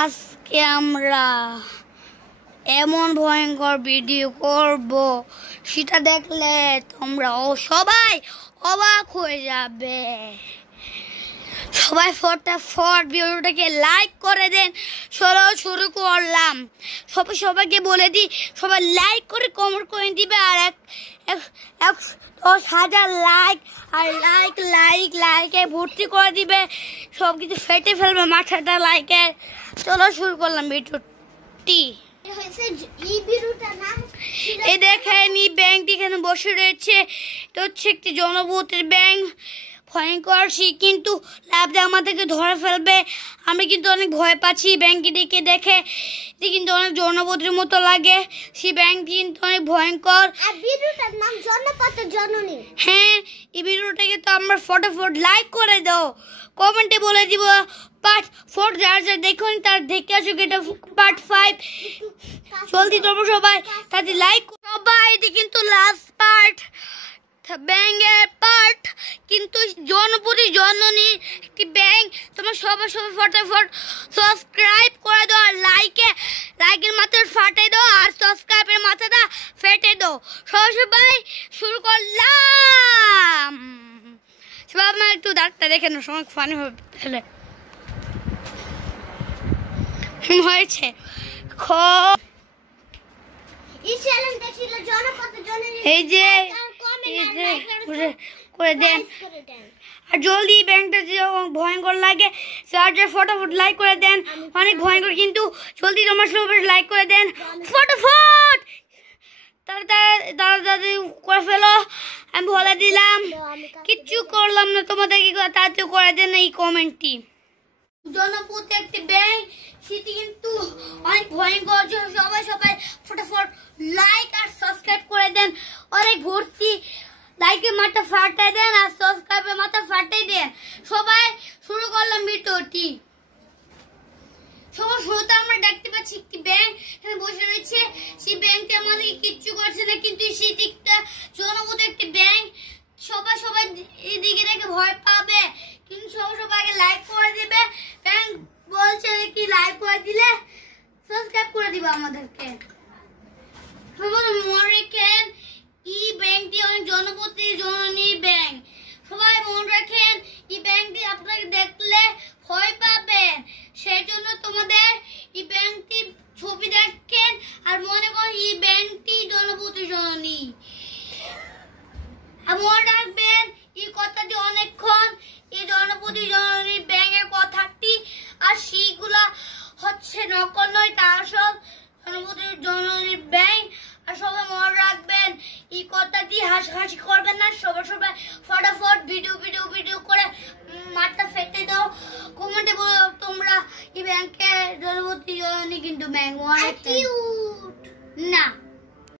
আজকে আমরা এমন ভয়ঙ্কর ভিডিও করব, সেটা দেখলে তোমরা সবাই অবাক হয়ে যাবে। সবাই ফটাফট ভিডিওটাকে লাইক করে দেন। চলো শুরু করলাম। সবাইকে বলে দিই, সবাই লাইক করে কমেন্ট করে দিবে, আর 10,000 লাইক আর লাইকে ভর্তি করে দিবে, সব কিছু ফেটে ফেলবে মাথাটা লাইকে। চলো শুরু করলাম ভিডিওটি। এই দেখেন এই ব্যাংকটি এখানে বসে রয়েছে, এটা হচ্ছে একটি জনবহুল ব্যাংক। ভয়ঙ্কর, সে কিন্তু ল্যাব আমাদেরকে ধরে ফেলবে। আমি কিন্তু অনেক ভয় পাচ্ছি ব্যাংকটিকে দেখে। এটি কিন্তু অনেক জনবহুলের মতো লাগে। সেই ব্যাংকটি কিন্তু অনেক ভয়ঙ্কর। আর ভিডিওটার নাম জনপথের জননী। হ্যাঁ, এই ভিডিওটাকে তো আমরা ফটাফট লাইক করে দাও, কমেন্টে বলে দিব পার্ট 4 যারা দেখুন তার দেখে আসুক, এটা পার্ট 5। জলদি তোমরা সবাই তাতে লাইক। সবাই এটি কিন্তু লাস্ট পার্ট, ব্যাংকের পার্ট, কিন্তু জনপতি জননী একটি ব্যাংক। তোমরা সবাই ফটাফট সাবস্ক্রাইব করে দাও, আর লাইকের মাথাটা ফাটে দাও, আর সাবস্ক্রাইবের মাথাটা ফেটে দাও। সবাই শুরু করলাম। সবাই আপনার একটু ডাক্তার দেখে না, সময় ফানি হবে ফেলে হয়েছে। এই যে করে দেন, আর জলদি ব্যাংকটা ভয়ঙ্কর লাগে, ফটাফট লাইক করে দেন। অনেক ভয়ঙ্কর, কিন্তু জলদি তোমার সবাই লাইক করে দেন ফটাফট। তাড়াতাড়ি করে ফেলো, আমি বলে দিলাম। কিচ্ছু করলাম না, তোমাদেরকে তাড়াতাড়ি করে দেন এই কমেন্টটি। জনপথে একটি ব্যাংক, সেটি কিন্তু অনেক ভয়ঙ্কর। সবাই ফটাফট লাইক আর সাবস্ক্রাইব করে দেন। অনেক ভর্তি লাইকের মাথা ফাটাই দেন, আর সাবস্ক্রাইবের মাথা ফাটাই দেন। সবাই শুরু করলাম ভিডিওটি। সবার শুরুতে আমরা দেখতে পাচ্ছি একটি ব্যাংক এখানে বসে রয়েছে। সেই ব্যাংকটা আমাদেরকে কিচ্ছু করছে না, কিন্তু সেটি একটা জনবহুল একটি ব্যাংক। সবাই এদিকে দেখে ভয় পাবে, কিন্তু সবাই আগে লাইক করে দিবে। ব্যাংক বলছে কি লাইক করে দিলে সাবস্ক্রাইব করে দিবে আমাদেরকে। সবাই মনে রাখেন এই ব্যাংকটি অনেক জনপতি জননী ব্যাংক। সবাই মনে রাখেন এই ব্যাংকটি আপনাকে দেখলে ভয় পাবেন, সেই জন্য তোমাদের এই ব্যাংকটি ছবি দেখেন আর মনে করেন এই ব্যাংকটি জনপতি জননী। আর মনে রাখবেন এই কথাটি অনেকক্ষণ, এই জনপতি জননী ব্যাংকের কথাটি, আর সেইগুলা হচ্ছে নকল নয়, তা আসল জনপতি জননী ব্যাংক। আর সবাই মনে রাখবেন এই কথাটি, হাসি করবেন না। সবাই ফটাফট ভিডিও করে মাঠটা ফেটে দাও। কমেন্টে বলো তোমরা এই ব্যাংকের জনপতি জননী কিন্তু ব্যাংক না।